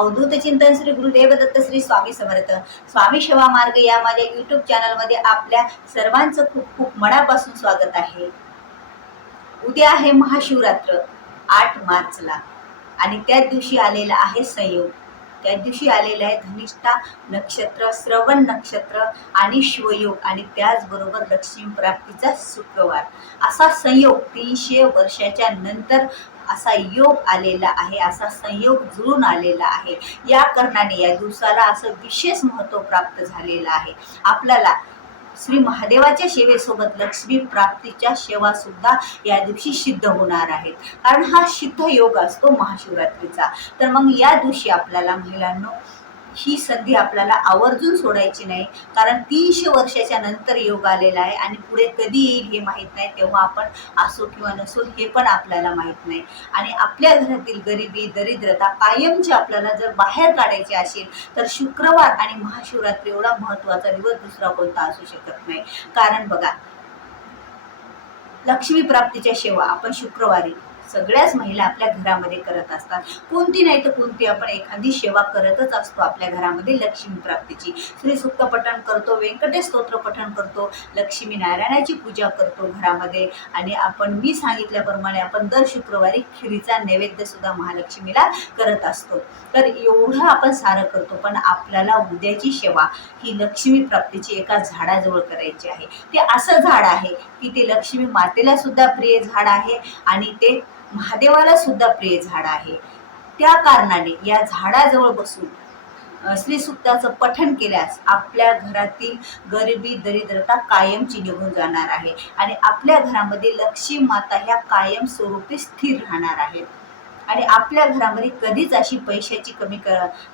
अवधूत चिंतन श्री गुरुदेव दत्त श्री स्वामी समर्थ. स्वामी सेवा मार्ग या माझ्या युट्यूब चॅनलमध्ये आपल्या सर्वांचं खूप खूप मनापासून स्वागत आहे. उद्या आहे महाशिवरात्र आठ मार्चला. आणि त्या दिवशी आलेला आहे संयोग. त्या दिवशी आलेलं आहे धनिष्ठा नक्षत्र श्रवण नक्षत्र आणि शिवयोग. आणि त्याचबरोबर लक्ष्मी प्राप्तीचा शुक्रवार. असा संयोग तीनशे वर्षाच्या नंतर असा योग आलेला आहे असा संयोग जुळून आलेला आहे. या कारणाने या दिवसाला असं विशेष महत्त्व प्राप्त झालेलं आहे. आपल्याला श्री महादेवाच्या सेवेसोबत लक्ष्मी प्राप्तीच्या सेवा सुद्धा या दिवशी सिद्ध होणार आहेत. कारण हा सिद्ध योग असतो महाशिवरात्रीचा. तर मग या दिवशी आपल्याला महिलांनो ही संधी आपल्याला आवर्जून सोडायची नाही. कारण तीनशे वर्षाच्या नंतर योग आलेला आहे आणि पुढे कधी येईल हे माहीत नाही. तेव्हा आपण असो किंवा नसो हे पण आपल्याला माहीत नाही. आणि आपल्या घरातील गरिबी दरिद्रता कायमची आपल्याला जर बाहेर काढायची असेल तर शुक्रवार आणि महाशिवरात्री एवढा महत्त्वाचा दिवस दुसरा कोणता असू शकत नाही. कारण बघा लक्ष्मी प्राप्तीच्या सेवा आपण शुक्रवारी सगळ्याच महिला आपल्या घरामध्ये करत असतात. कोणती नाही तर कोणती आपण एखादी सेवा करतच असतो आपल्या घरामध्ये लक्ष्मी प्राप्तीची. श्री पठण करतो व्यंकटेश स्तोत्र पठण करतो लक्ष्मी नारायणाची पूजा करतो घरामध्ये. आणि आपण मी सांगितल्याप्रमाणे आपण दर शुक्रवारी खिरीचा नैवेद्य सुद्धा महालक्ष्मीला करत असतो. तर एवढं आपण सारं करतो पण आपल्याला उद्याची सेवा ही लक्ष्मी प्राप्तीची एका झाडाजवळ करायची आहे. ते असं झाड आहे की ते लक्ष्मी मातेला सुद्धा प्रिय झाड आहे आणि ते महादेवाला सुद्धा प्रिय झाड आहे. त्या कारणाने या झाडाजवळ बसून अ, श्री सुक्ताचं पठण केल्यास आपल्या घरातील गरिबी दरिद्रता कायमची निघून जाणार आहे आणि आपल्या घरामध्ये लक्ष्मी माता ह्या कायम स्वरूपी स्थिर राहणार आहेत. आणि आपल्या घरामध्ये कधीच अशी पैशाची कमी क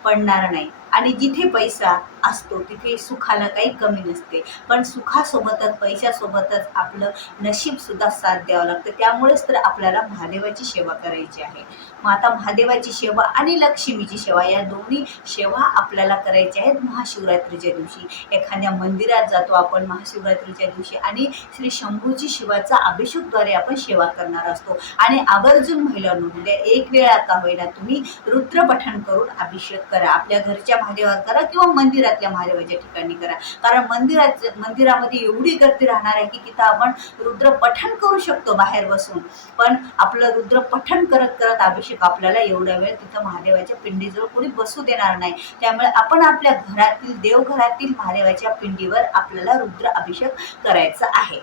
पडणार नाही. आणि जिथे पैसा असतो तिथे सुखाला काही कमी नसते. पण सुखासोबतच पैशासोबतच आपलं नशीबसुद्धा साथ द्यावं लागतं. त्यामुळेच तर आपल्याला महादेवाची सेवा करायची आहे. मग आता महादेवाची सेवा आणि लक्ष्मीची सेवा या दोन्ही सेवा आपल्याला करायच्या आहेत महाशिवरात्रीच्या दिवशी. एखाद्या मंदिरात जातो आपण महाशिवरात्रीच्या दिवशी आणि श्री शंभूची शिवाचा अभिषेकद्वारे आपण सेवा करणार असतो. आणि आवर्जून महिलांनो उद्या एक वेळा का होईना तुम्ही रुद्रपठण करून अभिषेक करा. आपल्या घरच्या महादेवावर करा किंवा मंदिरातल्या महादेवाच्या ठिकाणी करा. कारण मंदिरात मंदिरामध्ये एवढी गर्दी राहणार आहे की तिथं आपण रुद्र पठण करू शकतो बाहेर बसून. पण आपलं रुद्र पठण करत करत अभिषेक आपल्याला एवढा वेळ तिथं महादेवाच्या पिंडीजवळ कोणी बसू देणार नाही. त्यामुळे आपण आपल्या घरातील देवघरातील महादेवाच्या पिंडीवर आपल्याला रुद्र अभिषेक करायचा आहे.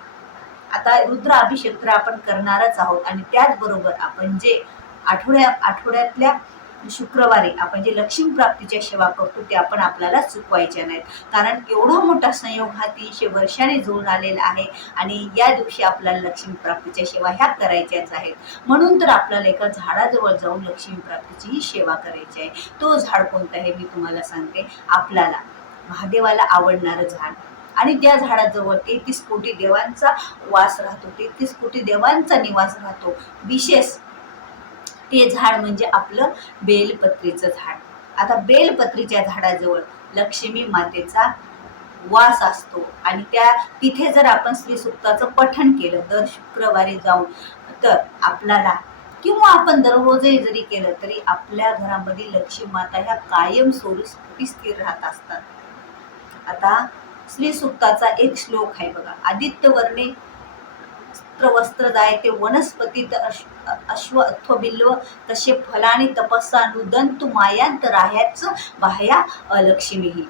आता रुद्र अभिषेक तर आपण करणारच आहोत आणि त्याचबरोबर आपण जे आठवड्या आठवड्यातल्या शुक्रवारी आपण जे लक्ष्मी प्राप्तीच्या सेवा करतो ते आपण आपल्याला चुकवायच्या नाहीत. कारण एवढा मोठा संयोग हा तीनशे वर्षाने जुळून आलेला आहे आणि या दिवशी आपल्याला लक्ष्मी प्राप्तीच्या सेवा ह्या करायच्याच आहेत. म्हणून तर आपल्याला एका झाडाजवळ जाऊन लक्ष्मी प्राप्तीची ही सेवा करायची आहे. तो झाड कोणता आहे मी तुम्हाला सांगते. आपल्याला महादेवाला आवडणारं झाड. आणि त्या झाडाजवळ तेहतीस कोटी देवांचा वास राहतो. तेहतीस कोटी देवांचा निवास राहतो. विशेष ते झाड म्हणजे आपलं बेलपत्रीचं झाड. आता बेलपत्रीच्या झाडाजवळ लक्ष्मी मातेचा वास असतो आणि त्या तिथे जर आपण श्री सुक्ताचं पठण केलं दर शुक्रवारी जाऊन तर आपल्याला किंवा आपण दररोजही जरी केलं तरी आपल्या घरामध्ये लक्ष्मी माता ह्या कायम स्वरूपी स्थिर राहत असतात. आता श्री सुक्ताचा एक श्लोक आहे बघा आदित्य वर्णे वस्त्र जाय ते वनस्पतीत अश्व अश्व बिल्व तसे फलानी तपस्सा नुदंतु मायांत राह्याच बाह्या अलक्ष्मीही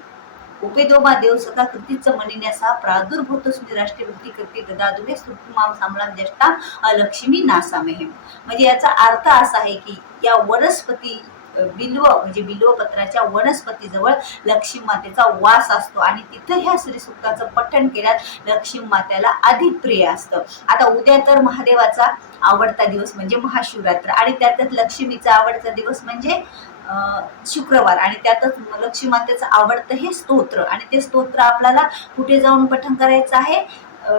उपेदोबा देव सदा कृतीच कृतीचं प्रादुर्भूत सुनी राष्ट्रभक्ती कृती ददादुमे सुकुमाम सामलाम ज्येष्ठा लक्ष्मी नासामेहे म्हणजे याचा अर्थ असा आहे की या वनस्पती बिल्व म्हणजे बिल्वपत्राच्या वनस्पतीजवळ लक्ष्मी मातेचा वास असतो. आणि तिथं ह्या श्रीसुक्ताचं पठण केल्यात लक्ष्मी मातेला अधिक प्रिय असतं. आता उद्या तर महादेवाचा आवडता दिवस म्हणजे महाशिवरात्र. आणि त्यातच लक्ष्मीचा आवडता दिवस म्हणजे शुक्रवार. आणि त्यातच लक्ष्मी मातेचं आवडतं हे स्तोत्र. आणि ते स्तोत्र आपल्याला कुठे जाऊन पठण करायचं आहे?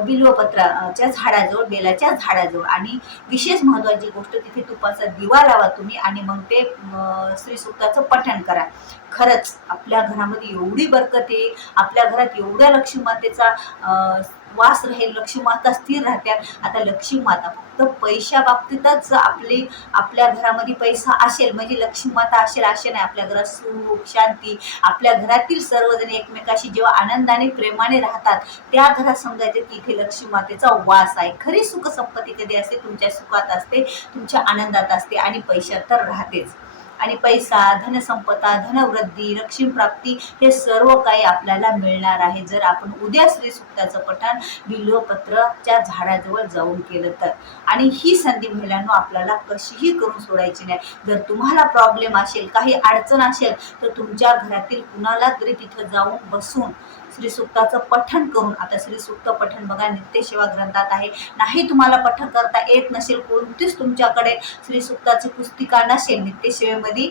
बिल्वपत्राच्या झाडाजवळ बेलाच्या झाडाजवळ. आणि विशेष महत्वाची गोष्ट तिथे तुपाचा दिवा लावा तुम्ही आणि मग ते अं, श्री सुक्ताचं पठण करा. खरंच आपल्या घरामध्ये एवढी बरकत आहे आपल्या घरात एवढ्या लक्ष्मी मातेचा अं, वास राहील लक्ष्मी माता स्थिर राहत्या. आता लक्ष्मी माता फक्त पैशा बाबतीतच आपली आपल्या घरामध्ये पैसा असेल म्हणजे लक्ष्मी माता असेल असे नाही. आपल्या घरात सुख शांती आपल्या घरातील सर्वजण एकमेकाशी जेव्हा आनंदाने प्रेमाने राहतात त्या घरात समजायचे की इथे लक्ष्मी मातेचा वास आहे. खरी सुखसंपत्ती कधी असते? तुमच्या सुखात असते तुमच्या आनंदात असते आणि पैशात तर राहतेच. आणि पैसा धनसंपदा धनवृद्धी लक्ष्मी प्राप्ती हे सर्व काही आपल्याला मिळणार आहे. जर आपण उद्या श्री सुक्ताचं पठण बिल्वपत्रच्या झाडाजवळ जाऊन केलं तर. आणि ही संधी महिलांनो आपल्याला कशीही करून सोडायची नाही. जर तुम्हाला प्रॉब्लेम असेल काही अडचण असेल तर तुमच्या घरातील कुणाला तरी तिथं जाऊन बसून श्री सुक्ताचं पठण करून आता श्री सुक्त पठण बघा नित्यसेवा ग्रंथात आहे. नाही तुम्हाला पठण करता येत नसेल कोणतीच तुमच्याकडे श्री सुक्ताची पुस्तिका नसेल नित्यसेवेमध्ये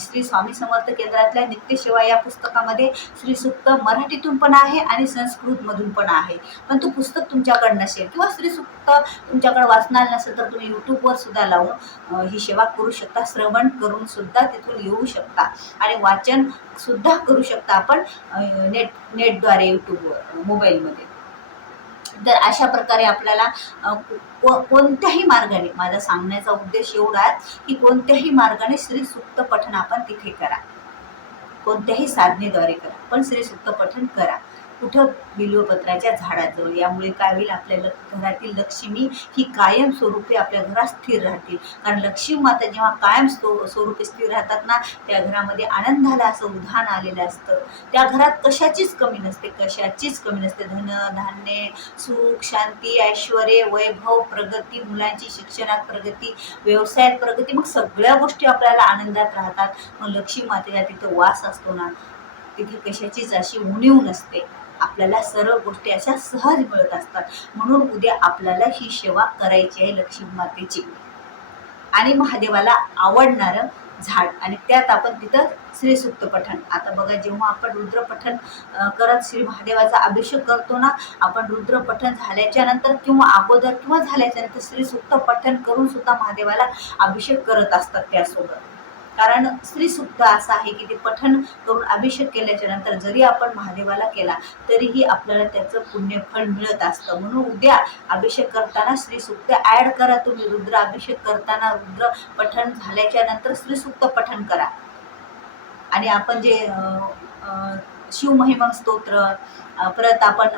श्री स्वामी समर्थ केंद्रातल्या नित्यसेवा या पुस्तकामध्ये श्रीसुक्त मराठीतून पण आहे आणि संस्कृतमधून पण आहे. पण तो पुस्तक तुमच्याकडे नसेल किंवा श्री सुक्त तुमच्याकडे वाचणार नसेल तर तुम्ही यूट्यूबवर सुद्धा लावून ही सेवा करू शकता. श्रवण करून सुद्धा तिथून येऊ शकता. आणि वाचन सुद्धा करू शकता आपण नेट नेटद्वारे यूट्यूबवर मोबाईलमध्ये. तर अशा प्रकारे आपल्याला को- कोणत्याही मार्गाने माझा सांगण्याचा उद्देश एवढा की कोणत्याही मार्गाने श्री सुक्त पठण आपण तिथे करा. कोणत्याही साधनेद्वारे करा पण श्री सुक्त पठण करा. कुठं बिल्वपत्राच्या झाडाजवळ? यामुळे काय होईल? आपल्या घरातील लक्ष्मी ही कायम स्वरूपी आपल्या घरात स्थिर राहतील. कारण लक्ष्मी माता जेव्हा कायम स्व- स्वरूपी स्थिर राहतात ना त्या घरामध्ये आनंदाला असं उधाण आलेलं असतं. त्या घरात कशाचीच कमी नसते. कशाचीच कमी नसते. धन धान्य सुख शांती ऐश्वर वैभव प्रगती मुलांची शिक्षणात प्रगती व्यवसायात प्रगती मग सगळ्या गोष्टी आपल्याला आनंदात राहतात. मग लक्ष्मी मातेला तिथं वास असतो ना तिथे कशाचीच अशी उणीव नसते. आपल्याला सर्व गोष्टी अशा सहज मिळत असतात. म्हणून उद्या आपल्याला ही सेवा करायची आहे लक्ष्मी मातेची. आणि महादेवाला आवडणारं झाड. आणि त्यात आपण तिथं श्रीसुक्त पठण. आता बघा जेव्हा आपण रुद्र पठण करत श्री महादेवाचा अभिषेक करतो ना आपण रुद्र पठण झाल्याच्यानंतर किंवा अगोदर किंवा झाल्याच्यानंतर श्री सुक्त पठण करून सुद्धा महादेवाला अभिषेक करत असतात त्यासोबत. कारण स्त्री सुक्त असं आहे की ते पठण करून अभिषेक केल्याच्यानंतर जरी आपण महादेवाला केला तरीही आपल्याला त्याचं पुण्यफळ मिळत असतं. म्हणून उद्या अभिषेक करताना श्रीसुक्त ॲड करा तुम्ही. रुद्र अभिषेक करताना रुद्र पठण झाल्याच्यानंतर श्री पठण करा. आणि आपण जे अं, शिवमहिमन स्तोत्र परत आपण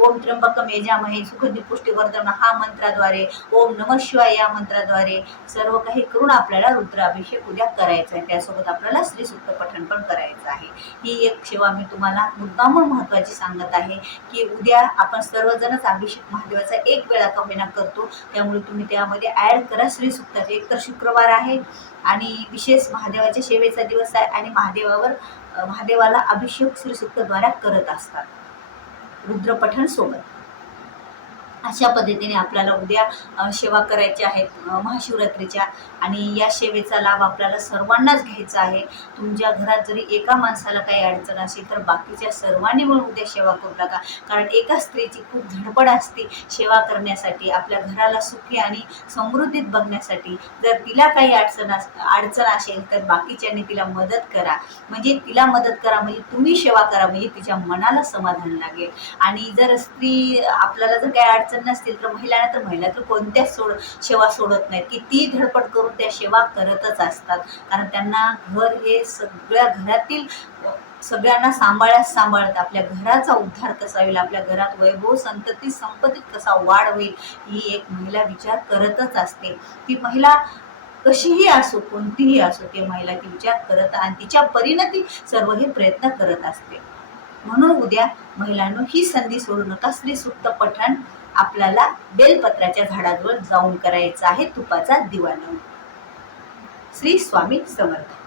ओम त्र्यंबकम यजामहे सुखदी पुष्टीवर्धन हा मंत्राद्वारे ओम नम शिवाय या मंत्राद्वारे सर्व काही करून आपल्याला रुद्राभिषेक उद्या करायचा आहे. त्यासोबत आपल्याला श्री सुक्त पठण पण करायचं आहे. ही एक सेवा मी तुम्हाला मुद्दामून महत्त्वाची सांगत आहे की उद्या आपण सर्वजणच अभिषेक महादेवाचा एक वेळा का करतो. त्यामुळे तुम्ही त्यामध्ये ॲड करा. श्री सुक्ताचे एक तर शुक्रवार आहे आणि विशेष महादेवाच्या सेवेचा दिवस आहे आणि महादेवावर महादेवाला अभिषेक श्री सुक्तद्वारा करत असतात. रुद्रपठण सोबत अशा पद्धतीने आपल्याला उद्या सेवा करायची आहेत. महाशिवरात्रीच्या आणि या सेवेचा लाभ आपल्याला सर्वांनाच घ्यायचा आहे. तुमच्या घरात जरी एका माणसाला काही अडचण असेल तर बाकीच्या सर्वांनी मिळून उद्या सेवा करू टाका कारण एका स्त्रीची खूप धडपड असते सेवा करण्यासाठी आपल्या घराला सुखी आणि समृद्धीत बघण्यासाठी. जर तिला काही अडचण अस अडचण असेल तर बाकीच्यांनी तिला मदत करा. म्हणजे तिला मदत करा म्हणजे तुम्ही सेवा करा म्हणजे तिच्या मनाला समाधान लागेल. आणि जर स्त्री आपल्याला जर काही अडचण नसतील तर महिलांना तर महिला तर कोणत्याच सोड सेवा सोडत नाहीत की ती धडपड करून त्या सेवा करतच असतात. कारण त्यांना घर हे सगळ्या घरातील सगळ्यांना सांभाळ्यास सांभाळत. आपल्या घराचा उद्धार कसा होईल? आपल्या घरात वैभव संतती संपत्तीत कसा वाढ होईल? ही एक महिला विचार करतच असते. ती महिला कशीही असो कोणतीही असो ती महिला ती विचार करत आणि तिच्या परिणती सर्व हे प्रयत्न करत असते. म्हणून उद्या महिलांनो ही संधी सोडू नका. स्त्री सुप्त पठण आपल्याला बेलपत्राच्या झाडांवर जाऊन करायचं आहे तुपाचा दिवा लावून श्री स्वामी समर्थ.